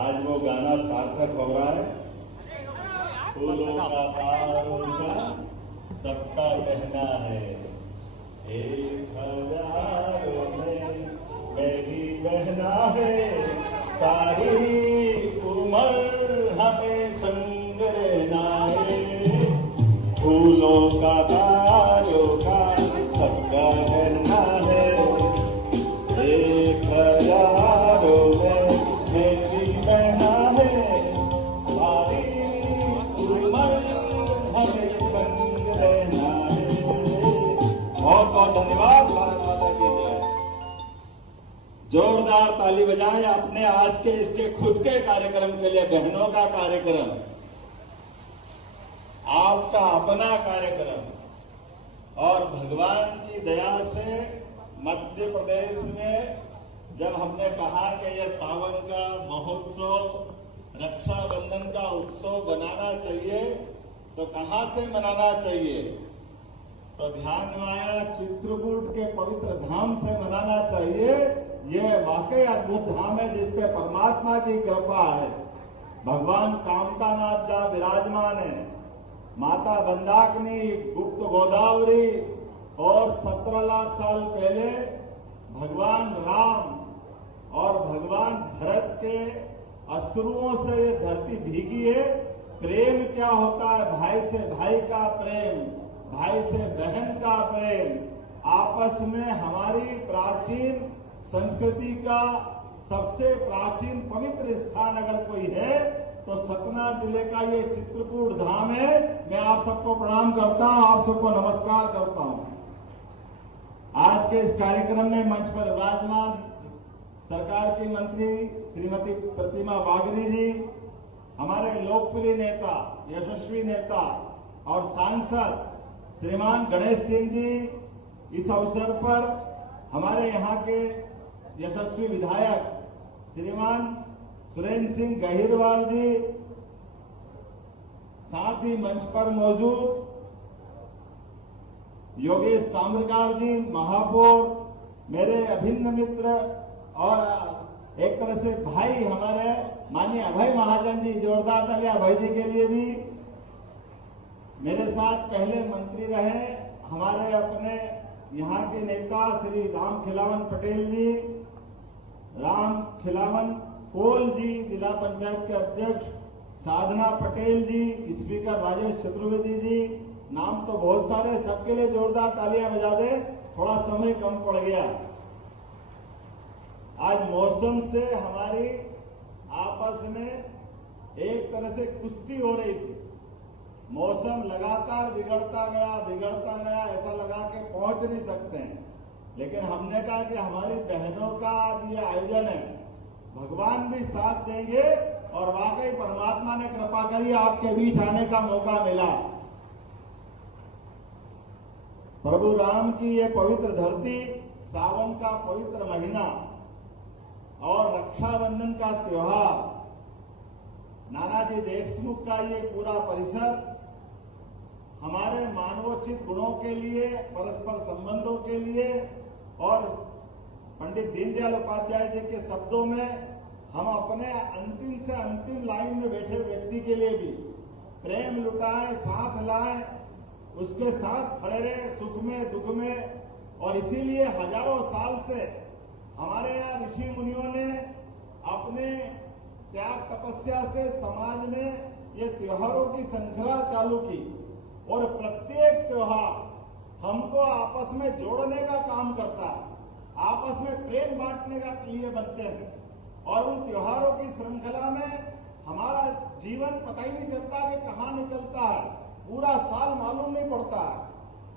आज वो गाना सार्थक हो रहा है। फूलों का तारों का सबका कहना है, 1000 में मेरी बहना है, सारी उम्र हमें संग रहना है। फूलों का तारों का सबका कहना है, 1000 में मेरी बहना है, सारी उम्र हमें संग रहना है। बहुत बहुत धन्यवाद। भारत माता की जय। जोरदार ताली बजाएं अपने आज के इसके खुद के कार्यक्रम के लिए। बहनों का कार्यक्रम, आपका अपना कार्यक्रम। और भगवान की दया से मध्य प्रदेश में जब हमने कहा कि यह सावन का महोत्सव, रक्षाबंधन का उत्सव बनाना चाहिए, तो कहां से मनाना चाहिए? तो ध्यान में आया चित्रकूट के पवित्र धाम से मनाना चाहिए। यह वाकई अद्भुत धाम है जिसपे परमात्मा की कृपा है। भगवान कामकानाथ जहां विराजमान है, माता मंदाकिनी, गुप्त गोदावरी, और 17 लाख साल पहले भगवान राम और भगवान भरत के अश्रुओं से ये धरती भीगी है। प्रेम क्या होता है? भाई से भाई का प्रेम, भाई से बहन का प्रेम, आपस में हमारी प्राचीन संस्कृति का सबसे प्राचीन पवित्र स्थान अगर कोई है तो सतना जिले का ये चित्रकूट धाम है। मैं आप सबको प्रणाम करता हूं, आप सबको नमस्कार करता हूं। आज के इस कार्यक्रम में मंच पर विराजमान सरकार की मंत्री श्रीमती प्रतिमा बागरी जी, हमारे लोकप्रिय नेता, यशस्वी नेता और सांसद श्रीमान गणेश सिंह जी, इस अवसर पर हमारे यहाँ के यशस्वी विधायक श्रीमान सुरेंद्र सिंह गहिरवाल जी, साथ ही मंच पर मौजूद योगेश ताम्रकार जी, महापौर, मेरे अभिन्न मित्र और एक तरह से भाई हमारे माननीय अभय महाजन जी, जोरदार ताली अभय जी के लिए भी। मेरे साथ पहले मंत्री रहे हमारे अपने यहाँ के नेता श्री राम खिलावन पटेल जी, राम खिलावन कोल जी, जिला पंचायत के अध्यक्ष साधना पटेल जी, स्पीकर राजेश चतुर्वेदी जी। नाम तो बहुत सारे, सबके लिए जोरदार तालियां बजा दे। थोड़ा समय कम पड़ गया। आज मौसम से हमारी आपस में एक तरह से कुश्ती हो रही थी। मौसम लगातार बिगड़ता गया, ऐसा लगा के पहुंच नहीं सकते हैं। लेकिन हमने कहा कि हमारी बहनों का आज ये आयोजन है, भगवान भी साथ देंगे और वाकई परमात्मा ने कृपा करी, आपके बीच आने का मौका मिला। प्रभु राम की ये पवित्र धरती, सावन का पवित्र महीना और रक्षाबंधन का त्योहार, नानाजी देशमुख का ये पूरा परिसर हमारे मानवोचित गुणों के लिए, परस्पर संबंधों के लिए और पंडित दीनदयाल उपाध्याय जी के शब्दों में हम अपने अंतिम से अंतिम लाइन में बैठे व्यक्ति के लिए भी प्रेम लुटाएं, साथ लाएं, उसके साथ खड़े रहे सुख में दुख में। और इसीलिए हजारों साल से हमारे यहाँ ऋषि मुनियों ने अपने त्याग तपस्या से समाज में ये त्योहारों की श्रृंखला चालू की और प्रत्येक त्योहार हमको आपस में जोड़ने का काम करता है, आपस में प्रेम बांटने का लिए बनते हैं। और उन त्योहारों की श्रृंखला में हमारा जीवन पता ही नहीं चलता कि कहाँ निकलता है, पूरा साल मालूम नहीं पड़ता है।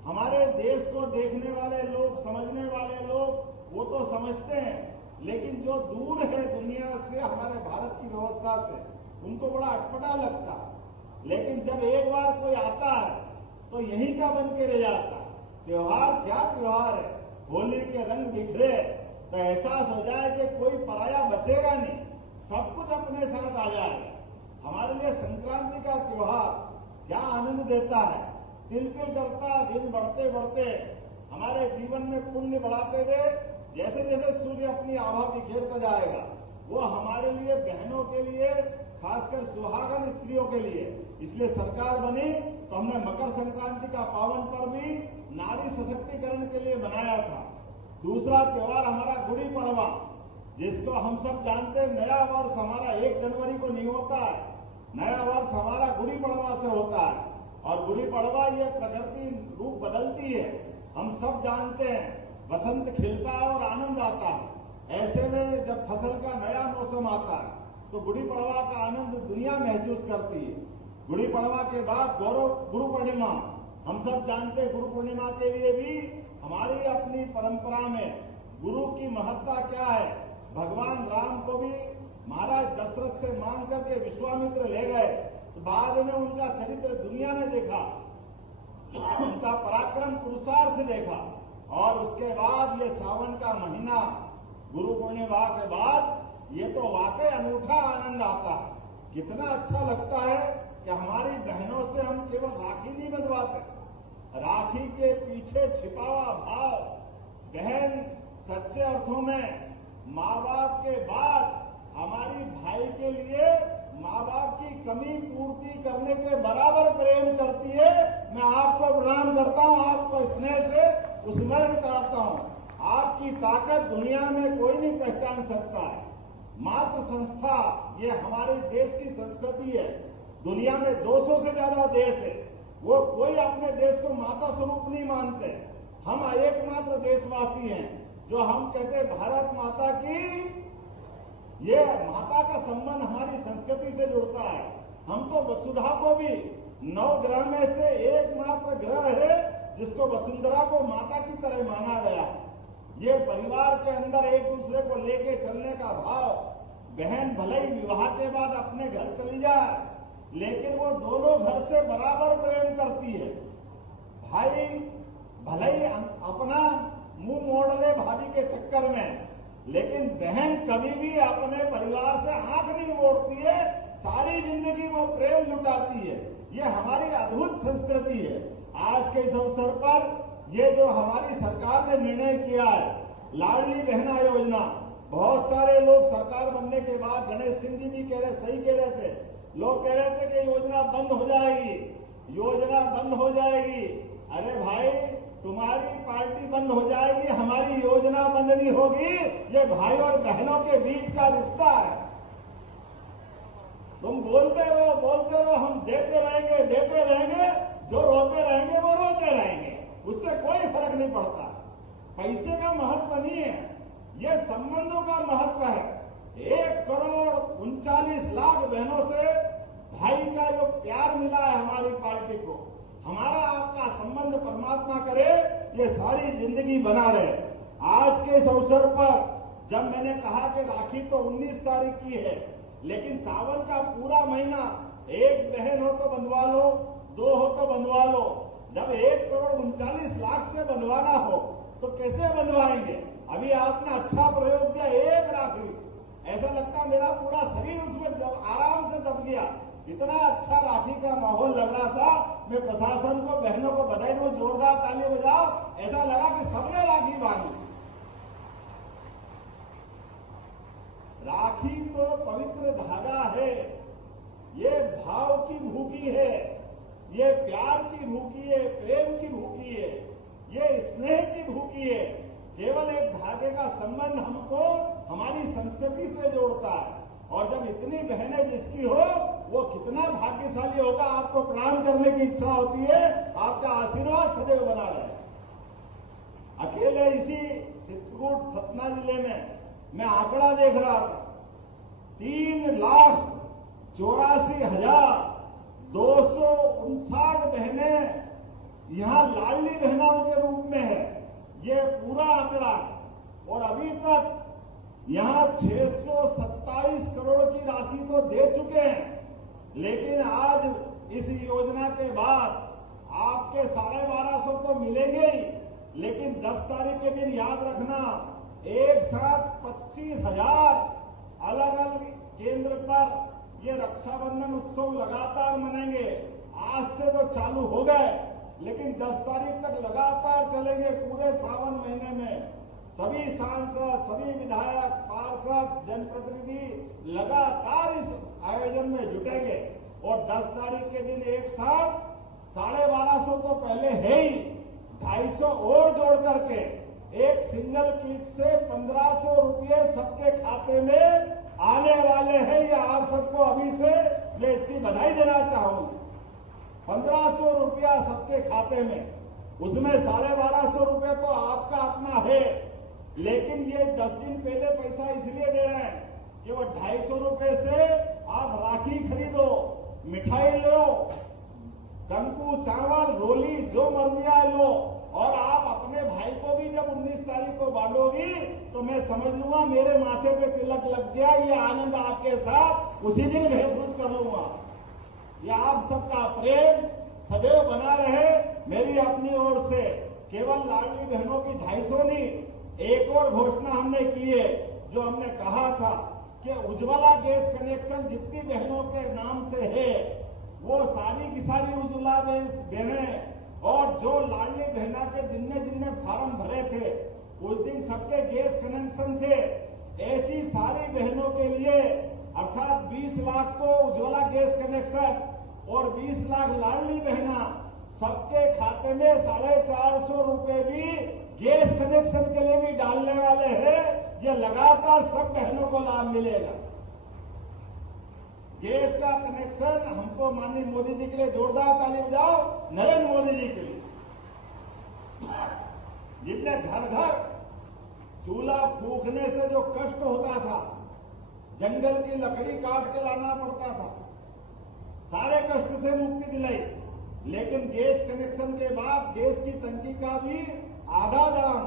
हमारे देश को देखने वाले लोग, समझने वाले लोग वो तो समझते हैं, लेकिन जो दूर है दुनिया से, हमारे भारत की व्यवस्था से, उनको बड़ा अटपटा लगता है। लेकिन जब एक बार कोई आता है तो यही का बन के रह जाता है। त्योहार क्या त्योहार है, होली के रंग बिखरे तो एहसास हो जाए कि कोई पराया बचेगा नहीं, सब कुछ अपने साथ आ जाएगा। हमारे लिए संक्रांति का त्योहार क्या आनंद देता है, तिल तिल करता दिन बढ़ते बढ़ते हमारे जीवन में पुण्य बढ़ाते हुए जैसे जैसे सूर्य अपनी आभा बिखेरता जाएगा, वो हमारे लिए, बहनों के लिए, खासकर सुहागन स्त्रियों के लिए। इसलिए सरकार बनी तो हमने मकर संक्रांति का पावन पर्व भी नारी सशक्तिकरण के लिए बनाया था। दूसरा त्योहार हमारा गुड़ी पड़वा, जिसको हम सब जानते हैं नया वर्ष हमारा 1 जनवरी को नहीं होता है, नया वर्ष हमारा गुड़ी पड़वा से होता है। और गुड़ी पड़वा ये प्रकृति रूप बदलती है, हम सब जानते हैं, बसंत खिलता है और आनंद आता है। ऐसे में जब फसल का नया मौसम आता है तो गुड़ी पड़वा का आनंद दुनिया महसूस करती है। गुड़ी पड़वा के बाद गुरु पूर्णिमा, हम सब जानते हैं गुरु पूर्णिमा के लिए भी हमारी अपनी परंपरा में गुरु की महत्ता क्या है। भगवान राम को भी महाराज दशरथ से मांग करके विश्वामित्र ले गए, तो बाद में उनका चरित्र दुनिया ने देखा, उनका पराक्रम पुरुषार्थ देखा। और उसके बाद ये सावन का महीना गुरु पूर्णिमा के बाद ये तो वाकई अनूठा आनंद आता है। कितना अच्छा लगता है कि हमारी बहनों से हम केवल राखी नहीं बंधवाते, राखी के पीछे छिपा हुआ भाव, बहन सच्चे अर्थों में माँ बाप के बाद हमारी भाई के लिए माँ बाप की कमी पूर्ति करने के बराबर प्रेम करती है। मैं आपको प्रणाम करता हूँ, आपको स्नेह से स्मरण कराता हूँ। आपकी ताकत दुनिया में कोई नहीं पहचान सकता है। मातृ संस्था ये हमारे देश की संस्कृति है। दुनिया में 200 से ज्यादा देश है, वो कोई अपने देश को माता स्वरूप नहीं मानते। हम एकमात्र देशवासी हैं जो हम कहते हैं भारत माता की, ये माता का संबंध हमारी संस्कृति से जुड़ता है। हम तो वसुधा को भी 9 ग्रह में से एकमात्र ग्रह है जिसको वसुंधरा को माता की तरह माना गया है। ये परिवार के अंदर एक दूसरे को लेके चलने का भाव, बहन भले ही विवाह के बाद अपने घर चली जाए लेकिन वो दोनों घर से बराबर प्रेम करती है। भाई भले ही अपना मुंह मोड़ ले भाभी के चक्कर में, लेकिन बहन कभी भी अपने परिवार से आंख नहीं मोड़ती है, सारी जिंदगी वो प्रेम लुटाती है। ये हमारी अद्भुत संस्कृति है। आज के इस अवसर पर ये जो हमारी सरकार ने निर्णय किया है, लाडली बहना योजना, बहुत सारे लोग सरकार बनने के बाद, गणेश सिंह जी भी सही कह रहे थे, लोग कह रहे थे कि योजना बंद हो जाएगी, योजना बंद हो जाएगी। अरे भाई, तुम्हारी पार्टी बंद हो जाएगी, हमारी योजना बंद नहीं होगी। ये भाई और बहनों के बीच का रिश्ता है। तुम बोलते रहो, हम देते रहेंगे, जो रोते रहेंगे वो रोते रहेंगे, उससे कोई फर्क नहीं पड़ता। पैसे का महत्व नहीं है, ये संबंधों का महत्व है। 1,39,00,000 बहनों से भाई का जो प्यार मिला है हमारी पार्टी को, हमारा आपका संबंध परमात्मा करे ये सारी जिंदगी बना रहे। आज के इस अवसर पर जब मैंने कहा कि राखी तो 19 तारीख की है, लेकिन सावन का पूरा महीना, एक बहन हो तो बंधवा लो, 2 हो तो बंधवा लो। जब 1,39,00,000 से बंधवाना हो तो कैसे बंधवाएंगे? अभी आपने अच्छा प्रयोग किया, एक राखी, ऐसा लगता मेरा पूरा शरीर उसमें आराम से दब गया। इतना अच्छा राखी का माहौल लग रहा था। मैं प्रशासन को, बहनों को बधाई दूं, जोरदार ताली बजाओ। ऐसा लगा कि सबने राखी बांधी। राखी तो पवित्र धागा है, ये भाव की भूखी है, ये प्यार की भूखी है, प्रेम की भूखी है, ये स्नेह की भूखी है। केवल एक धागे का संबंध हमको हमारी संस्कृति से जोड़ता है। और जब इतनी बहनें जिसकी हो, वो कितना भाग्यशाली होगा। आपको प्रणाम करने की इच्छा होती है, आपका आशीर्वाद सदैव बना रहे। अकेले इसी चित्रकूट सतना जिले में मैं आंकड़ा देख रहा था, 3,84,259 बहनें यहां लाडली बहनाओं के रूप में है। ये पूरा आंकड़ा है। और अभी तक यहां 627 करोड़ की राशि तो दे चुके हैं, लेकिन आज इस योजना के बाद आपके 1250 तो मिलेंगे ही, लेकिन 10 तारीख के दिन याद रखना, एक साथ 25,000 अलग अलग केंद्र पर ये रक्षाबंधन उत्सव लगातार मनाएंगे। आज से तो चालू हो गए, लेकिन 10 तारीख तक लगातार चलेंगे। पूरे सावन महीने में सभी सांसद, सभी विधायक, पार्षद, जनप्रतिनिधि लगातार इस आयोजन में जुटेंगे और 10 तारीख के दिन एक साथ 1250 तो पहले है ही 250 और जोड़ करके एक सिंगल क्लिक से 1500 रुपये सबके खाते में आने वाले हैं। ये आप सबको अभी से मैं इसकी बधाई देना चाहूंगा। 1500 रुपया सबके खाते में, उसमें 1250 रुपये तो आपका अपना है, लेकिन ये 10 दिन पहले पैसा इसलिए दे रहे हैं कि वो 250 रुपये से आप राखी खरीदो, मिठाई लो, कंकु, चावल, रोली, जो मर्जी आए लो, और आप अपने भाई को भी जब 19 तारीख को बांधोगी तो मैं समझ लूंगा मेरे माथे पे तिलक लग गया, ये आनंद आपके साथ उसी दिन महसूस कर लूंगा। ये आप सबका प्रेम सदैव बना रहे। मेरी अपनी ओर से केवल लाडली बहनों की 250 नहीं, एक और घोषणा हमने की है, जो हमने कहा था कि उज्ज्वला गैस कनेक्शन जितनी बहनों के नाम से है वो सारी की सारी उज्ज्वला गैस बहनें, और जो लाडली बहना के जिनने फार्म भरे थे उस दिन सबके गैस कनेक्शन थे, ऐसी सारी बहनों के लिए अर्थात 20 लाख को उज्ज्वला गैस कनेक्शन और 20 लाख लाडली बहना, सबके खाते में 450 रुपये भी गैस कनेक्शन के लिए भी डालने वाले हैं। ये लगातार सब बहनों को लाभ मिलेगा। गैस का कनेक्शन हमको माननीय मोदी जी के लिए जोरदार ताली बजाओ, नरेंद्र मोदी जी के लिए, जितने घर घर चूल्हा फूकने से जो कष्ट होता था, जंगल की लकड़ी काट के लाना पड़ता था, सारे कष्ट से मुक्ति दिलाई। लेकिन गैस कनेक्शन के बाद गैस की टंकी का भी आधा दाम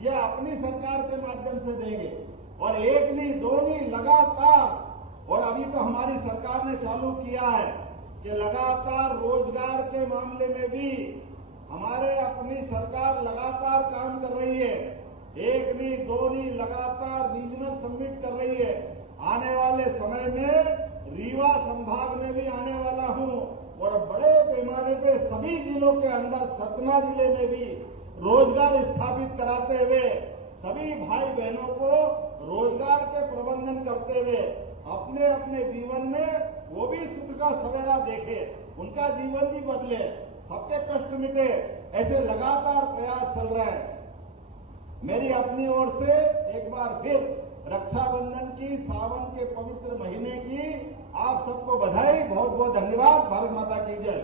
ये अपनी सरकार के माध्यम से देंगे, और एक नहीं, दो नहीं, लगातार। और अभी तो हमारी सरकार ने चालू किया है कि लगातार रोजगार के मामले में भी हमारे अपनी सरकार लगातार काम कर रही है। एक नहीं, दो नहीं, लगातार रीजनल समिट कर रही है। आने वाले समय में रीवा संभाग में भी आने वाला हूं, और बड़े पैमाने पे सभी जिलों के अंदर सतना जिले में भी रोजगार स्थापित कराते हुए सभी भाई बहनों को रोजगार के प्रबंधन करते हुए अपने अपने जीवन में वो भी सुख का सवेरा देखे, उनका जीवन भी बदले, सबके कष्ट मिटे, ऐसे लगातार प्रयास चल रहा है। मेरी अपनी ओर से एक बार फिर रक्षाबंधन की, सावन के पवित्र महीने की आप सबको बधाई, बहुत बहुत धन्यवाद। भारत माता की जय।